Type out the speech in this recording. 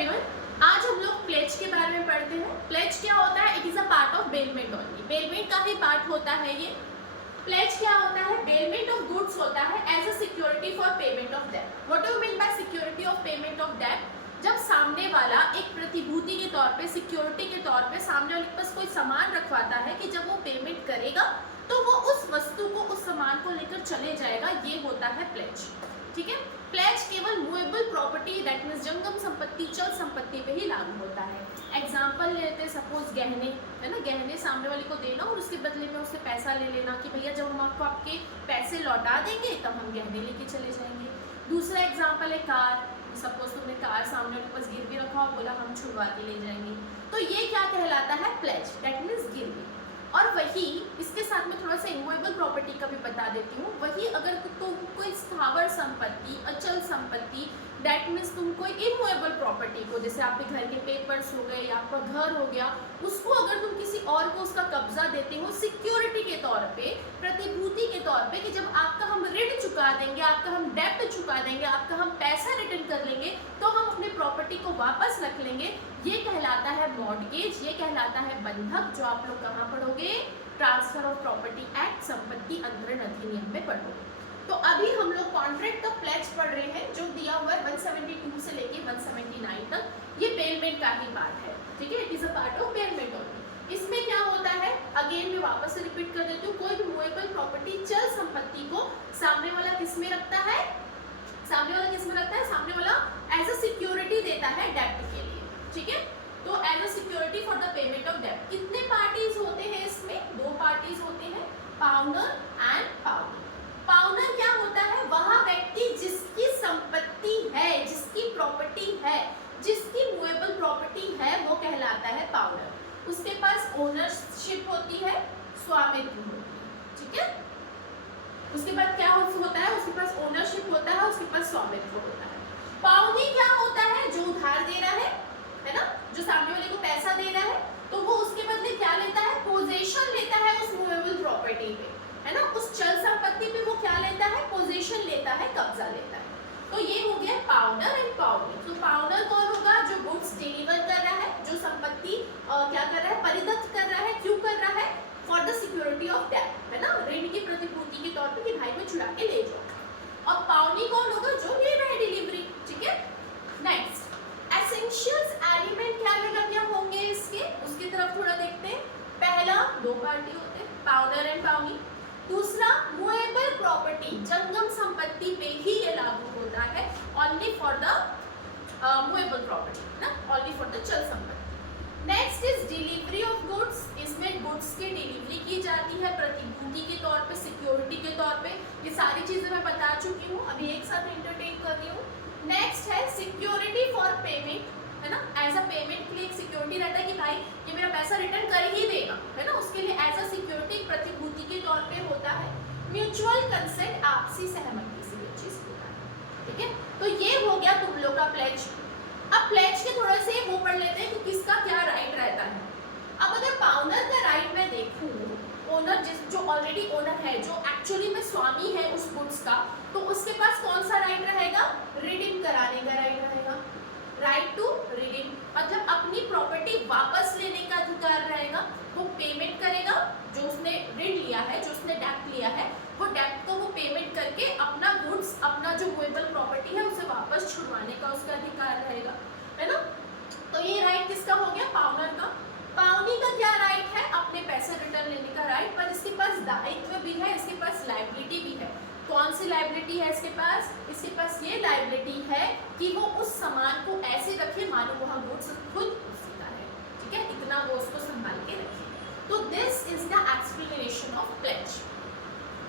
Everyone, आज हम लोग प्लेज के बारे में पढ़ते हैं। प्लेज क्या होता है? It is a part of bailment only. Bailment का ही पार्ट होता है ये। प्लेज क्या होता है? बेलमेंट ऑफ गुड्स होता है as a security for payment of debt. What do you mean by security of payment of debt? जब सामने वाला एक प्रतिभूति के तौर पे, सिक्योरिटी के तौर पे सामने वाले के पास कोई सामान रखवाता है कि जब वो पेमेंट करेगा तो वो उस वस्तु को, उस सामान को लेकर चले जाएगा, ये होता है प्लेज। ठीक है। प्लेज केवल मूवेबल प्रॉपर्टी, दैट मींस जंगम संपत्ति, चल संपत्ति पे ही लागू होता है। एग्जांपल लेते हैं, सपोज गहने है ना, गहने सामने वाले को देना और उसके बदले में उससे पैसा ले लेना कि भैया जब हम आपको आपके पैसे लौटा देंगे तब हम गहने लेके चले जाएंगे। दूसरा एग्जांपल है कार। सपोज तुमने कार सामने वाले के पास गिरवी रखा और बोला हम छुड़वा के ले जाएंगे, तो ये क्या कहलाता है? प्लेज, दैट मींस गिरवी। और वही इसके साथ में थोड़ा सा इमूवेबल प्रॉपर्टी का भी बता देती हूँ। वही अगर तुम कोई स्थावर संपत्ति, अचल संपत्ति, दैट मीन्स तुम कोई इमूवेबल प्रॉपर्टी को, जैसे आपके घर के पेपर्स हो गए या आपका घर हो गया, उसको अगर तुम किसी और को उसका कब्जा देते हो सिक्योरिटी के तौर पे, प्रतिभूति के तौर पे, कि जब आपका हम ऋण चुका देंगे, आपका हम डेब्ट चुका देंगे, आपका हम पैसा रिटर्न कर लेंगे तो हम अपनी प्रॉपर्टी को वापस रख लेंगे, ये कहलाता है मॉर्गेज, ये कहलाता है बंधक, जो आप लोग कहाँ पढ़ोगे? ट्रांसफर ऑफ प्रॉपर्टी एक्ट, संपत्ति अंतरण अधिनियम में पढ़ोगे। तो अभी हम लोग कॉन्ट्रैक्ट ऑफ प्लेज पढ़ रहे हैं, जो दिया हुआ है 172 से लेके 179 तक। ये बेलमेंट का ही पार्ट है। ठीक है, it is a part of bailment only. इसमें क्या होता है? अगेन मैं वापस से रिपीट कर देती हूँ। कोई भी मूवेबल प्रॉपर्टी, चल संपत्ति को सामने वाला किस में रखता है? सामने वाला किस में रखता है? सामने वाला एज अ सिक्योरिटी देता है डेब्ट के लिए। ठीक है, तो as a security for the payment of डेब्ट। कितने पार्टीज होते हैं इसमें? दो पार्टीज होते हैं, पाउनर एंड पाउनी। पाउनर क्या होता है? वह व्यक्ति जिसकी संपत्ति है, जिसकी प्रॉपर्टी है, जिसकी मूवेबल प्रॉपर्टी है, वो कहलाता है पाउनर। उसके पास ओनरशिप होती है, स्वामित्व होती है। ठीक है, उसके बाद क्या होता है? उसके पास ओनरशिप होता है, उसके पास स्वामित्व होता है। पाउनी क्या होता है? जो उधार दे रहा है ना, जो सामने वाले को पैसा दे रहा है, तो वो उसके बदले क्या लेता है? पोजेशन लेता है उस मूवेबल प्रॉपर्टी पे, है ना, उस चल संपत्ति पे वो क्या लेता है? पोजीशन लेता है, कब्जा लेता है। तो ये हो गया पाउनर एंड पाउनी। तो पाउनर कौन होगा? जो गुड्स डिलीवर कर रहा है, जो संपत्ति क्या कर रहा है? परिदत्त कर रहा है। क्यों कर रहा है? For the security of debt, है ना, ऋण की प्रतिभूति के तौर पे कि भाई मैं छुड़ा के ले जाऊँ। और पाउनी कौन होगा? जो ले रहा है डिलीवरी। ठीक है, नेक्स्ट एसेंशियल्स एलिमेंट क्या लगा क्या होंगे इसके, उसकी तरफ थोड़ा देखते हैं। पहला, दो पार्टी होते हैं, पाउनर एंड पाउनी। दूसरा, मूवेबल प्रॉपर्टी, जंगम संपत्ति पे ही ये लागू होता है, only for the movable property ना, ओनली फॉर द चल संपत्ति। Next is delivery of goods. इसमें गुड्स की डिलीवरी की जाती है प्रतिभूति के तौर पे, सिक्योरिटी के तौर पे। ये सारी चीजें मैं बता चुकी हूँ, अभी एक साथ इंटरटेन कर रही हूँ। नेक्स्ट है सिक्योरिटी फॉर पेमेंट, है ना, एज अ पेमेंट के लिए एक सिक्योरिटी रहता है कि भाई ये मेरा पैसा रिटर्न कर ही देगा, है ना, उसके लिए एज अ सिक्योरिटी प्रतिभूति के तौर पे होता है। म्यूचुअल कंसेंट, आपसी सहमति से ये चीज होता है। ठीक है, तो ये हो गया तुम लोग का प्लेज। अब प्लेज के थोड़े से वो पढ़ लेते हैं कि किसका क्या राइट रहता है। अब अगर पाउनर का राइट मैं देखूँ, ओनर जो ऑलरेडी ओनर है, जो एक्चुअली में स्वामी है उस गुड्स का, तो उसके पास कौन सा राइट रहेगा? रिडीम कराने का राइट रहेगा। राइट टू रिडीम मतलब अपनी प्रॉपर्टी वापस लेने का अधिकार रहेगा। वो पेमेंट करेगा, जो उसने ऋण लिया है, जो उसने डेब्ट लिया है, वो डेब्ट को वो पेमेंट करके अपना गुड्स, अपना जो मूवेबल प्रॉपर्टी है उसे वापस छुड़वाने का उसका अधिकार रहेगा, है ना। तो ये राइट किसका हो गया? पाउनर का। पाउनी का क्या राइट है? अपने पैसे रिटर्न लेने का राइट, पर इसके पास दायित्व भी है, इसके पास लायबिलिटी भी है। कौन सी लायबिलिटी है इसके पास? इसके पास ये लायबिलिटी है कि वो उस सामान को ऐसे रखे मानो वहाँ गुड्स खुद